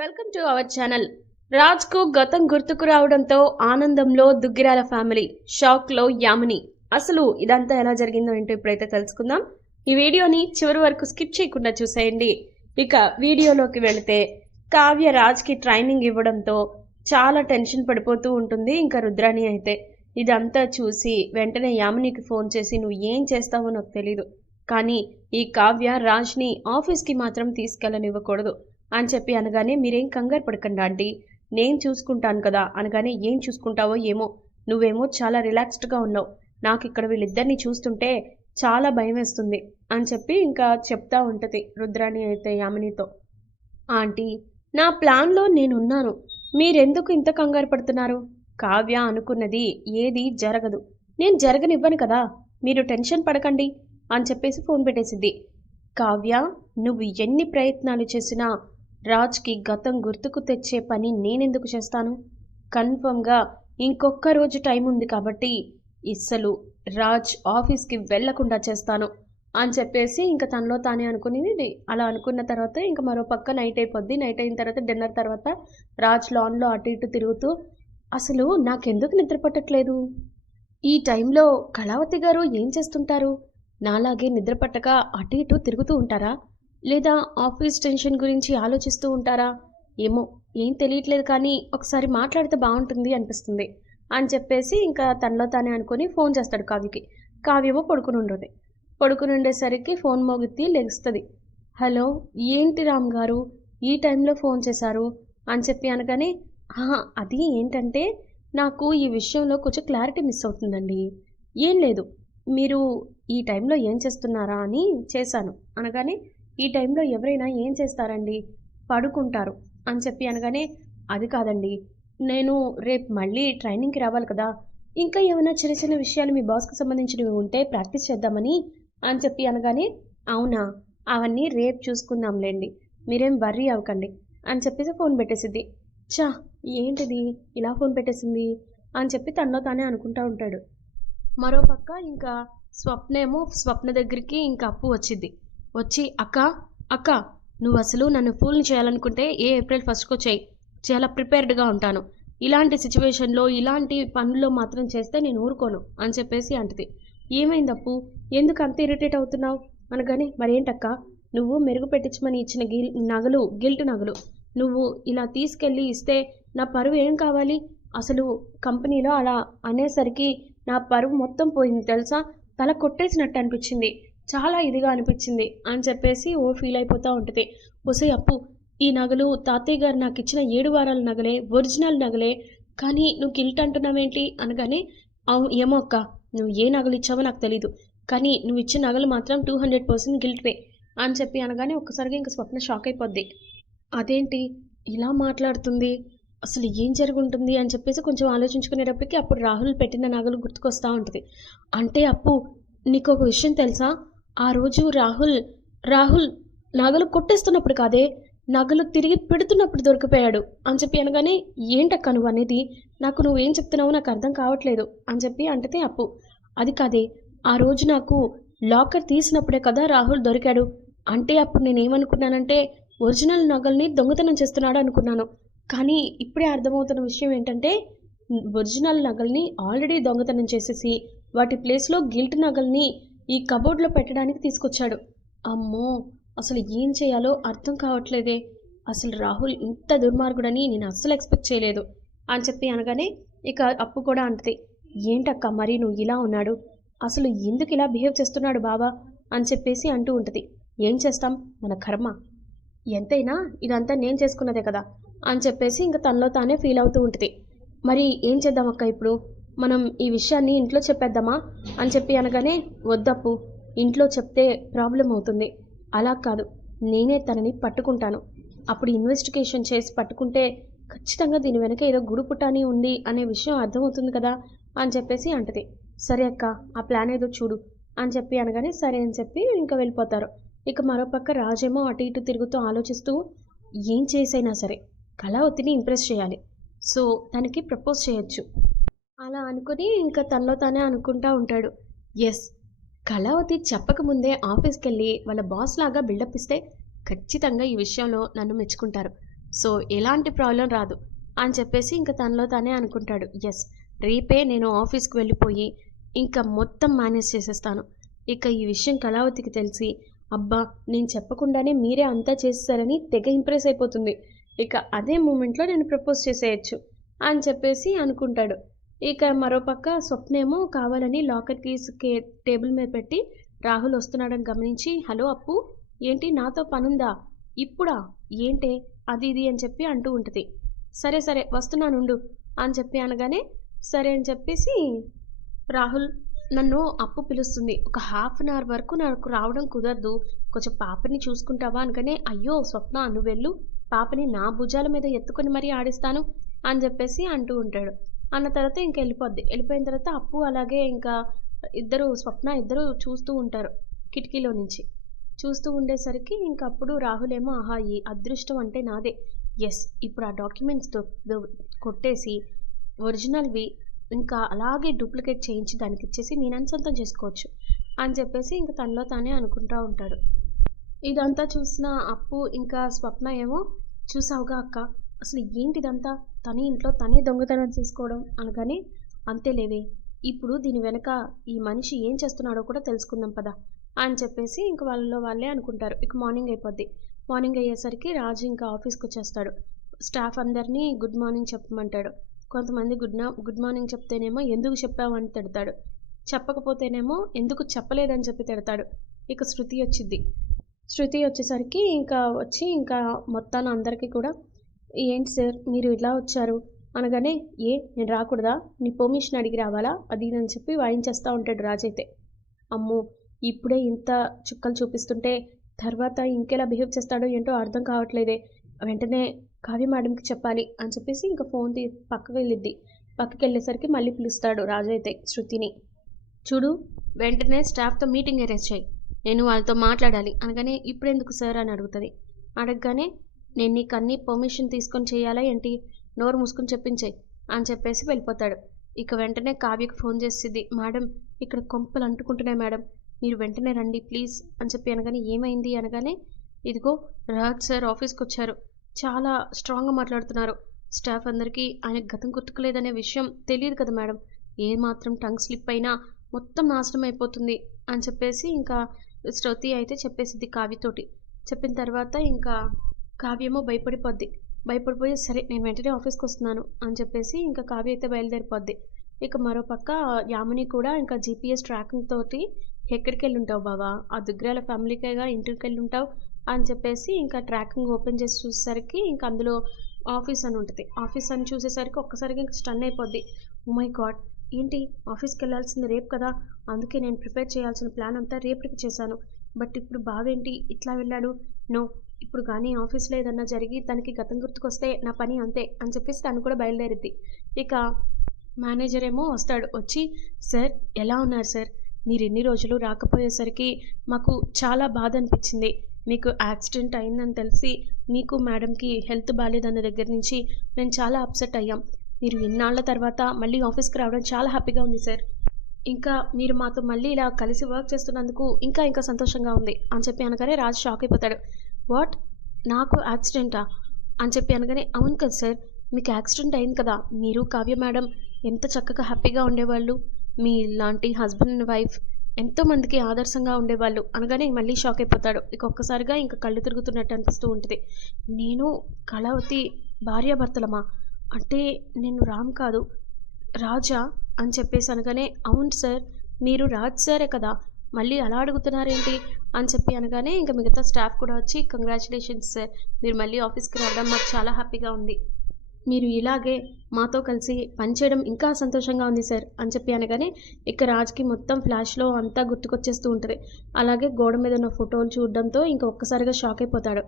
Welcome to our channel. రాజ్కు గతం గుర్తుకు రావడంతో ఆనందంలో దుగ్గిరాల ఫ్యామిలీ షాక్లో యామిని. అసలు ఇదంతా ఎలా జరిగిందో ఏంటో ఇప్పుడైతే తెలుసుకుందాం. ఈ వీడియోని చివరి వరకు స్కిప్ చేయకుండా చూసేయండి. ఇక వీడియోలోకి వెళితే కావ్య రాజ్కి ట్రైనింగ్ ఇవ్వడంతో చాలా టెన్షన్ పడిపోతూ ఉంటుంది ఇంకా రుద్రాణి అయితే. ఇదంతా చూసి వెంటనే యామినికి ఫోన్ చేసి నువ్వు ఏం చేస్తావో నాకు తెలీదు. కానీ ఈ కావ్య రాజ్ని ఆఫీస్కి మాత్రం తీసుకెళ్ళనివ్వకూడదు. అని చెప్పి అనగానే మీరేం కంగారు పడకండి ఆంటీ. నేను చూసుకుంటాను కదా. అనగానే ఏం చూసుకుంటావో ఏమో. నువ్వేమో చాలా రిలాక్స్డ్గా ఉన్నావు. నాకు ఇక్కడ వీళ్ళిద్దరిని చూస్తుంటే చాలా భయం వేస్తుంది అని చెప్పి ఇంకా చెప్తా ఉంటుంది రుద్రాణి అయితే యామినితో. ఆంటీ నా ప్లాన్లో నేనున్నాను. మీరెందుకు ఇంత కంగారు పడుతున్నారు? కావ్య అనుకున్నది ఏది జరగదు. నేను జరగనివ్వను కదా. మీరు టెన్షన్ పడకండి. అని చెప్పేసి ఫోన్ పెట్టేసింది. కావ్య నువ్వు ఎన్ని ప్రయత్నాలు చేసినా రాజ్కి గతం గుర్తుకు తెచ్చే పని నేనెందుకు చేస్తాను? కన్ఫర్మ్గా ఇంకొక రోజు టైం ఉంది కాబట్టి ఇస్సలు రాజ్ ఆఫీస్కి వెళ్ళకుండా చేస్తాను అని చెప్పేసి ఇంకా తనలో తానే అనుకుని అలా అనుకున్న తర్వాత ఇంకా మరో పక్క నైట్ అయిపోద్ది. నైట్ అయిన తర్వాత డిన్నర్ తర్వాత రాజ్ లాన్లో అటు ఇటు తిరుగుతూ అసలు నాకెందుకు నిద్ర పట్టట్లేదు? ఈ టైంలో కళావతి గారు ఏం చేస్తుంటారు? నాలాగే నిద్ర పట్టక అటు ఇటు తిరుగుతూ ఉంటారా? లేదా ఆఫీస్ టెన్షన్ గురించి ఆలోచిస్తూ ఉంటారా? ఏమో ఏం తెలియట్లేదు కానీ ఒకసారి మాట్లాడితే బాగుంటుంది అనిపిస్తుంది అని చెప్పేసి ఇంకా తనలో తానే అనుకొని ఫోన్ చేస్తాడు కావ్యకి. కావ్యమో పడుకుని ఉండదు పడుకుని ఉండేసరికి ఫోన్ మోగిత్తి లెగుస్తుంది. హలో ఏంటి రామ్ గారు? ఈ టైంలో ఫోన్ చేశారు? అని చెప్పి అనగానే అది ఏంటంటే నాకు ఈ విషయంలో కొంచెం క్లారిటీ మిస్ అవుతుందండి. ఏం లేదు మీరు ఈ టైంలో ఏం చేస్తున్నారా అని చేశాను. అనగానే ఈ టైంలో ఎవరైనా ఏం చేస్తారండి? పడుకుంటారు అని చెప్పి అనగానే అది కాదండి. నేను రేపు మళ్ళీ ట్రైనింగ్కి రావాలి కదా. ఇంకా ఏమైనా చిన్న చిన్న విషయాలు మీ బాస్కి సంబంధించినవి ఉంటే ప్రాక్టీస్ చేద్దామని అని చెప్పి అనగానే అవునా? అవన్నీ రేపు చూసుకుందాంలేండి. మీరేం వర్రీ అవ్వకండి అని చెప్పేసి ఫోన్ పెట్టేసిద్ది. చా ఏంటిది? ఇలా ఫోన్ పెట్టేసింది? అని చెప్పి తనలో తానే అనుకుంటా ఉంటాడు. మరోపక్క ఇంకా స్వప్నేమో స్వప్న దగ్గరికి ఇంకా అప్పు వచ్చింది వచ్చి అక్క అక్క నువ్వు అసలు నన్ను ఫూల్ని చేయాలనుకుంటే ఏ ఏప్రిల్ ఫస్ట్కో చేయి చాలా ప్రిపేర్డ్గా ఉంటాను. ఇలాంటి సిచ్యువేషన్లో ఇలాంటి పనుల్లో మాత్రం చేస్తే నేను ఊరుకోను అని చెప్పేసి అంటది. ఏమైంది అప్పు? ఎందుకు అంత ఇరిటేట్ అవుతున్నావు? అనగానే మరేంటక్క? నువ్వు మెరుగు పెట్టించమని ఇచ్చిన గిల్ నగలు గిల్ట్ నగలు. నువ్వు ఇలా తీసుకెళ్ళి ఇస్తే నా పరువు ఏం కావాలి? అసలు కంపెనీలో అలా అనేసరికి నా పరువు మొత్తం పోయింది తెలుసా? తల కొట్టేసినట్టు అనిపించింది. చాలా ఇదిగా అనిపించింది అని చెప్పేసి ఓ ఫీల్ అయిపోతూ ఉంటుంది. ఒసే అప్పు ఈ నగలు తాతయ్య గారు నాకు ఇచ్చిన ఏడు వారాల నగలే ఒరిజినల్ నగలే కానీ నువ్వు గిల్ట్ అంటున్నావేంటి అనగానే అవు ఏమో అక్క నువ్వు ఏ నగలు ఇచ్చావో నాకు తెలీదు కానీ నువ్వు ఇచ్చిన నగలు మాత్రం టూ హండ్రెడ్ పర్సెంట్ గిల్ట్వే అని చెప్పి అనగానే ఒక్కసారిగా ఇంకా స్వప్న షాక్ అయిపోద్ది. అదేంటి ఇలా మాట్లాడుతుంది అసలు ఏం జరుగుంటుంది అని చెప్పేసి కొంచెం ఆలోచించుకునేటప్పటికి అప్పుడు రాహుల్ పెట్టిన నగలు గుర్తుకొస్తూ ఉంటుంది. అంటే అప్పు నీకు ఒక విషయం తెలుసా? ఆ రోజు రాహుల్ రాహుల్ నగలు కొట్టేస్తున్నప్పుడు కాదే నగలు తిరిగి పెడుతున్నప్పుడు దొరికిపోయాడు అని చెప్పి అనగానే ఏంటక్క నువ్వు అనేది? నాకు నువ్వేం చెప్తున్నావో నాకు అర్థం కావట్లేదు అని చెప్పి అంటే అప్పు. అది కాదే ఆ రోజు నాకు లాకర్ తీసినప్పుడే కదా రాహుల్ దొరికాడు. అంటే అప్పుడు నేనేమనుకున్నానంటే ఒరిజినల్ నగల్ని దొంగతనం చేస్తున్నాడు అనుకున్నాను. కానీ ఇప్పుడే అర్థమవుతున్న విషయం ఏంటంటే ఒరిజినల్ నగల్ని ఆల్రెడీ దొంగతనం చేసేసి వాటి ప్లేస్లో గిల్ట్ నగల్ని ఈ కబోర్డ్లో పెట్టడానికి తీసుకొచ్చాడు. అమ్మో! అసలు ఏం చేయాలో అర్థం కావట్లేదే. అసలు రాహుల్ ఇంత దుర్మార్గుడని నేను అస్సలు ఎక్స్పెక్ట్ చేయలేదు అని చెప్పి అనగానే ఇక అప్పు కూడా అంటది. ఏంటక్క మరి నువ్వు ఇలా ఉన్నాడు? అసలు ఎందుకు ఇలా బిహేవ్ చేస్తున్నాడు బాబా అని చెప్పేసి అంటూ ఉంటుంది. ఏం చేస్తాం? మన కర్మ. ఎంతైనా ఇదంతా నేను చేసుకున్నదే కదా? అని చెప్పేసి ఇంకా తనలో తానే ఫీల్ అవుతూ ఉంటుంది. మరి ఏం చేద్దాం అక్క ఇప్పుడు? మనం ఈ విషయాన్ని ఇంట్లో చెప్పేద్దామా అని చెప్పి అనగానే వద్దప్పు ఇంట్లో చెప్తే ప్రాబ్లం అవుతుంది. అలా కాదు నేనే తనని పట్టుకుంటాను. అప్పుడు ఇన్వెస్టిగేషన్ చేసి పట్టుకుంటే ఖచ్చితంగా దీని వెనక ఏదో గుడుపుటాని ఉంది అనే విషయం అర్థమవుతుంది కదా? అని చెప్పేసి అంటది. సరే అక్క ఆ ప్లాన్ ఏదో చూడు. అని చెప్పి అనగానే సరే అని చెప్పి ఇంకా వెళ్ళిపోతారు. ఇక మరోపక్క రాజేమో అటు ఇటు తిరుగుతూ ఆలోచిస్తూ ఏం చేసైనా సరే కళావతిని ఇంప్రెస్ చేయాలి. సో తనకి ప్రపోజ్ చేయొచ్చు. అలా అనుకుని ఇంకా తనలో తానే అనుకుంటా ఉంటాడు. ఎస్ కళావతి చెప్పకముందే ఆఫీస్కి వెళ్ళి వాళ్ళ బాస్ లాగా బిల్డప్ ఇస్తే ఖచ్చితంగా ఈ విషయంలో నన్ను మెచ్చుకుంటారు. సో ఎలాంటి ప్రాబ్లం రాదు అని చెప్పేసి ఇంకా తనలో తానే అనుకుంటాడు. ఎస్ రేపే నేను ఆఫీస్కి వెళ్ళిపోయి ఇంకా మొత్తం మేనేజ్ చేసేస్తాను. ఇక ఈ విషయం కళావతికి తెలిసి అబ్బా నేను చెప్పకుండానే మీరే అంతా చేస్తారని తెగ ఇంప్రెస్ అయిపోతుంది. ఇక అదే మూమెంట్లో నేను ప్రపోజ్ చేసేయచ్చు అని చెప్పేసి అనుకుంటాడు. ఇక మరోపక్క స్వప్నేమో కావాలని లాకర్ కీస్ కే టేబుల్ మీద పెట్టి రాహుల్ వస్తున్నాడని గమనించి హలో అప్పు ఏంటి నాతో పనుందా? ఇప్పుడా? ఏంటే? అది ఇది అని చెప్పి అంటూ ఉంటుంది. సరే సరే వస్తున్నానుండు అని చెప్పి అనగానే సరే అని చెప్పేసి రాహుల్ నన్ను అప్పు పిలుస్తుంది. ఒక హాఫ్ అన్ అవర్ వరకు నాకు రావడం కుదరదు. కొంచెం పాపని చూసుకుంటావా అనగానే అయ్యో స్వప్న నువ్వు వెళ్ళు పాపని నా భుజాల మీద ఎత్తుకొని మరీ ఆడిస్తాను అని చెప్పేసి అంటూ ఉంటాడు. అన్న తర్వాత ఇంక వెళ్ళిపోద్ది. వెళ్ళిపోయిన తర్వాత అప్పు అలాగే ఇంకా ఇద్దరు స్వప్న ఇద్దరు చూస్తూ ఉంటారు కిటికీలో నుంచి. చూస్తూ ఉండేసరికి ఇంక అప్పుడు రాహులేమో ఆహా ఈ అదృష్టం అంటే నాదే. ఎస్ ఇప్పుడు ఆ డాక్యుమెంట్స్ కొట్టేసి ఒరిజినల్వి ఇంకా అలాగే డూప్లికేట్ చేయించి దానికి ఇచ్చేసి నేనని సొంతం చేసుకోవచ్చు అని చెప్పేసి ఇంకా తనలో తానే అనుకుంటా ఉంటాడు. ఇదంతా చూసిన అప్పు ఇంకా స్వప్న ఏమో చూసావుగా అక్క అసలు ఏంటిదంతా? తన ఇంట్లో తనే దొంగతనం చేసుకోవడం అనగానే అంతేలేవే ఇప్పుడు దీని వెనక ఈ మనిషి ఏం చేస్తున్నాడో కూడా తెలుసుకుందాం పదా అని చెప్పేసి ఇంక వాళ్ళలో వాళ్ళే అనుకుంటారు. ఇక మార్నింగ్ అయిపోద్ది. మార్నింగ్ అయ్యేసరికి రాజు ఇంకా ఆఫీస్కి వచ్చేస్తాడు. స్టాఫ్ అందరినీ గుడ్ మార్నింగ్ చెప్పమంటాడు. కొంతమంది గుడ్ నా గుడ్ మార్నింగ్ చెప్తేనేమో ఎందుకు చెప్పావని తిడతాడు. చెప్పకపోతేనేమో ఎందుకు చెప్పలేదని చెప్పి తిడతాడు. ఇక శృతి వచ్చింది శృతి వచ్చేసరికి ఇంకా వచ్చి ఇంకా మొత్తాన్ని అందరికీ కూడా ఏంటి సార్ మీరు ఇలా వచ్చారు? అనగానే ఏ నేను రాకూడదా? నీ పర్మిషన్ అడిగి రావాలా? అది అని చెప్పి వాయించేస్తూ ఉంటాడు రాజైతే. అమ్మో ఇప్పుడే ఇంత చుక్కలు చూపిస్తుంటే తర్వాత ఇంకెలా బిహేవ్ చేస్తాడో ఏంటో అర్థం కావట్లేదే. వెంటనే కావ్య మేడంకి చెప్పాలి అని చెప్పేసి ఇంకా ఫోన్ తీ పక్కకు వెళ్ళిద్ది. పక్కకి వెళ్ళేసరికి మళ్ళీ పిలుస్తాడు రాజు అయితే శృతిని. చూడు వెంటనే స్టాఫ్తో మీటింగ్ అరేంజ్ చేయి. నేను వాళ్ళతో మాట్లాడాలి. అనగానే ఇప్పుడెందుకు సార్ అని అడుగుతుంది. అడగగానే నేను నీకు అన్ని పర్మిషన్ తీసుకొని చేయాలా ఏంటి? నోరు మూసుకొని చెప్పించాయి అని చెప్పేసి వెళ్ళిపోతాడు. ఇక వెంటనే కావ్యకు ఫోన్ చేసిద్ది మేడం ఇక్కడ కొంపలు అంటుకుంటున్నాయి మేడం. మీరు వెంటనే రండి ప్లీజ్ అని చెప్పి అనగానే ఏమైంది? అనగానే ఇదిగో రాజ్ సార్ ఆఫీస్కి వచ్చారు. చాలా స్ట్రాంగ్గా మాట్లాడుతున్నారు. స్టాఫ్ అందరికీ ఆయన గతం గుర్తుకులేదనే విషయం తెలియదు కదా మేడం. ఏ మాత్రం టంగ్ స్లిప్ అయినా మొత్తం నాశనం అయిపోతుంది అని చెప్పేసి ఇంకా శృతి అయితే చెప్పేసిద్ది కావ్యతోటి. చెప్పిన తర్వాత ఇంకా కావ్యమో భయపడిపోద్ది. భయపడిపోయి సరే నేను వెంటనే ఆఫీస్కి వస్తున్నాను అని చెప్పేసి ఇంకా కావ్య అయితే బయలుదేరిపోద్ది. ఇక మరోపక్క యామిని కూడా ఇంకా జీపీఎస్ ట్రాకింగ్ తోటి ఎక్కడికి వెళ్ళి ఉంటావు బావా? ఆ దుగ్గరాల ఫ్యామిలీకేగా ఇంటికి వెళ్ళి ఉంటావు అని చెప్పేసి ఇంకా ట్రాకింగ్ ఓపెన్ చేసి చూసేసరికి ఇంకా అందులో ఆఫీస్ అని ఉంటుంది. ఆఫీస్ అని చూసేసరికి ఒక్కసారికి ఇంకా స్టన్ అయిపోద్ది. My god! ఏంటి? ఆఫీస్కి వెళ్ళాల్సింది రేపు కదా? అందుకే నేను ప్రిపేర్ చేయాల్సిన ప్లాన్ అంతా రేపటికి చేశాను. బట్ ఇప్పుడు బావేంటి? ఇట్లా వెళ్ళాడు. నో ఇప్పుడు కానీ ఆఫీస్లో ఏదన్నా జరిగి తనకి గతం గుర్తుకొస్తే నా పని అంతే అని చెప్పేసి తను కూడా బయలుదేరిద్ది. ఇక మేనేజర్ ఏమో వస్తాడు. వచ్చి సార్ ఎలా ఉన్నారు సార్? మీరు ఎన్ని రోజులు రాకపోయేసరికి మాకు చాలా బాధ అనిపించింది. మీకు యాక్సిడెంట్ అయిందని తెలిసి మీకు మేడంకి హెల్త్ బాగాలేదన్న దగ్గర నుంచి మేము చాలా అప్సెట్ అయ్యాం. మీరు ఇన్నాళ్ళ తర్వాత మళ్ళీ ఆఫీస్కి రావడం చాలా హ్యాపీగా ఉంది సార్. ఇంకా మీరు మాతో మళ్ళీ ఇలా కలిసి వర్క్ చేస్తున్నందుకు ఇంకా ఇంకా సంతోషంగా ఉంది అని చెప్పి అనగానే రాజు షాక్ అయిపోతాడు. వాట్ నాకు యాక్సిడెంటా అని చెప్పి అనగానే అవును కదా సార్ మీకు యాక్సిడెంట్ అయింది కదా? మీరు కావ్య మేడం ఎంత చక్కగా హ్యాపీగా ఉండేవాళ్ళు? మీ ఇలాంటి హస్బెండ్ అండ్ వైఫ్ ఎంతో మందికి ఆదర్శంగా ఉండేవాళ్ళు. అనగానే మళ్ళీ షాక్ అయిపోతాడు. ఇక ఒక్కసారిగా ఇంకా కళ్ళు తిరుగుతున్నట్టు అనిపిస్తూ ఉంటుంది. నేను కళావతి భార్యాభర్తలమా? అంటే నేను రామ్ కాదు. రాజా? అని చెప్పేసి అనగానే అవును సార్ మీరు రాజ్ సారే కదా మళ్ళీ అలా అడుగుతున్నారేంటి? అని చెప్పి అనగానే ఇంకా మిగతా స్టాఫ్ కూడా వచ్చి కంగ్రాచులేషన్స్ సార్ మీరు మళ్ళీ ఆఫీస్కి రావడం మాకు చాలా హ్యాపీగా ఉంది. మీరు ఇలాగే మాతో కలిసి పనిచేయడం ఇంకా సంతోషంగా ఉంది సార్ అని చెప్పి అనగానే ఇక రాజ్కి మొత్తం ఫ్లాష్లో అంతా గుర్తుకొచ్చేస్తూ ఉంటుంది. అలాగే గోడ మీద ఉన్న ఫోటోలు చూడడంతో ఇంకా ఒక్కసారిగా షాక్ అయిపోతాడు.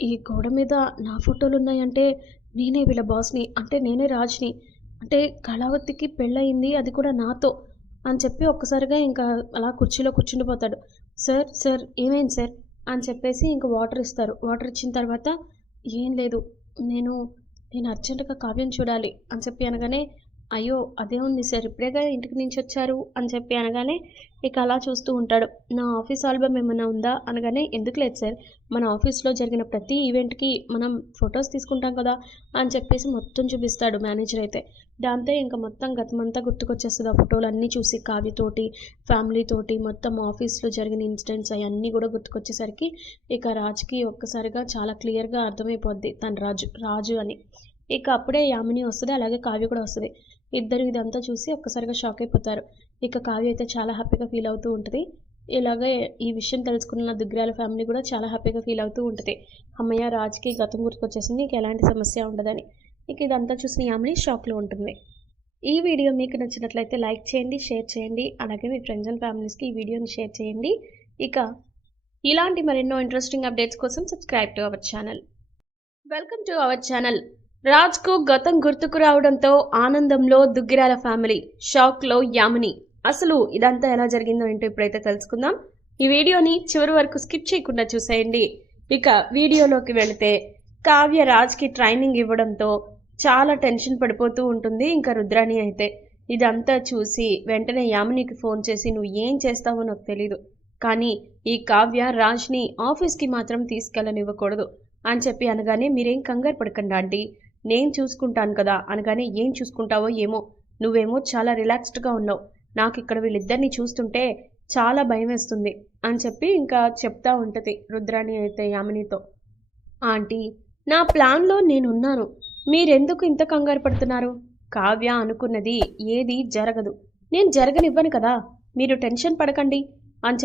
ఈ గోడ మీద నా ఫోటోలు ఉన్నాయంటే నేనే వీళ్ళ బాస్ని అంటే నేనే రాజ్ని అంటే కళావతికి పెళ్ళయింది అది కూడా నాతో అని చెప్పి ఒక్కసారిగా ఇంకా అలా కుర్చీలో కూర్చుండిపోతాడు సార్ సార్ ఏమైంది సార్? అని చెప్పేసి ఇంకా వాటర్ ఇస్తారు. వాటర్ ఇచ్చిన తర్వాత ఏం లేదు నేను నేను అర్జెంటుగా కావ్యం చూడాలి అని చెప్పి అనగానే అయ్యో అదే ఉంది సార్ ఇప్పుడేగా ఇంటికి నుంచి వచ్చారు అని చెప్పి అనగానే ఇక అలా చూస్తూ ఉంటాడు. నా ఆఫీస్ ఆల్బమ్ ఏమైనా ఉందా? అనగానే ఎందుకు లేదు సార్ మన ఆఫీస్లో జరిగిన ప్రతి ఈవెంట్కి మనం ఫొటోస్ తీసుకుంటాం కదా అని చెప్పేసి మొత్తం చూపిస్తాడు మేనేజర్ అయితే. దాంతో ఇంకా మొత్తం గతమంతా గుర్తుకొచ్చేస్తుంది ఆ ఫోటోలు అన్నీ చూసి కావ్యతోటి ఫ్యామిలీతోటి మొత్తం ఆఫీస్లో జరిగిన ఇన్సిడెంట్స్ అవన్నీ కూడా గుర్తుకొచ్చేసరికి ఇక రాజుకి ఒక్కసారిగా చాలా క్లియర్గా అర్థమైపోద్ది తను రాజు రాజు అని. ఇక అప్పుడే యామిని వస్తుంది అలాగే కావ్య కూడా వస్తుంది. ఇద్దరు ఇదంతా చూసి ఒక్కసారిగా షాక్ అయిపోతారు. ఇక కావ్య అయితే చాలా హ్యాపీగా ఫీల్ అవుతూ ఉంటుంది. ఇలాగే ఈ విషయం తెలుసుకున్న దుగ్రాల ఫ్యామిలీ కూడా చాలా హ్యాపీగా ఫీల్ అవుతూ ఉంటుంది. అమ్మయ్య రాజుకి గతం గుర్తుకొచ్చేసింది ఇక ఎలాంటి సమస్య ఉండదని. ఇక ఇదంతా చూసిన యామిని షాక్లో ఉంటుంది. ఈ వీడియో మీకు నచ్చినట్లయితే లైక్ చేయండి షేర్ చేయండి అలాగే మీ ఫ్రెండ్స్ అండ్ ఫ్యామిలీస్కి ఈ వీడియోని షేర్ చేయండి. ఇక ఇలాంటి మరెన్నో ఇంట్రెస్టింగ్ అప్డేట్స్ కోసం subscribe to our channel. Welcome to our channel. రాజ్కు గతం గుర్తుకు రావడంతో ఆనందంలో దుగ్గిరాల ఫ్యామిలీ షాక్లో యామిని. అసలు ఇదంతా ఎలా జరిగిందో ఏంటో ఇప్పుడైతే తెలుసుకుందాం. ఈ వీడియోని చివరి వరకు స్కిప్ చేయకుండా చూసేయండి. ఇక వీడియోలోకి వెళితే కావ్య రాజ్కి ట్రైనింగ్ ఇవ్వడంతో చాలా టెన్షన్ పడిపోతూ ఉంటుంది ఇంకా రుద్రాణి అయితే. ఇదంతా చూసి వెంటనే యామినికి ఫోన్ చేసి నువ్వు ఏం చేస్తావో నాకు తెలీదు. కానీ ఈ కావ్య రాజ్ని ఆఫీస్కి మాత్రం తీసుకెళ్ళనివ్వకూడదు. అని చెప్పి అనగానే మీరేం కంగారు పడకండి ఆంటీ. నేను చూసుకుంటాను కదా. అనగానే ఏం చూసుకుంటావో ఏమో. నువ్వేమో చాలా రిలాక్స్డ్గా ఉన్నావు. నాకు ఇక్కడ వీళ్ళిద్దరిని చూస్తుంటే చాలా భయం వేస్తుంది. అని చెప్పి ఇంకా చెప్తా ఉంటుంది రుద్రాణి అయితే యామినితో. ఆంటీ నా ప్లాన్లో నేనున్నాను. మీరెందుకు ఇంత కంగారు పడుతున్నారు? కావ్య అనుకున్నది ఏది జరగదు. నేను జరగనివ్వను కదా. మీరు టెన్షన్ పడకండి అని చెప్పి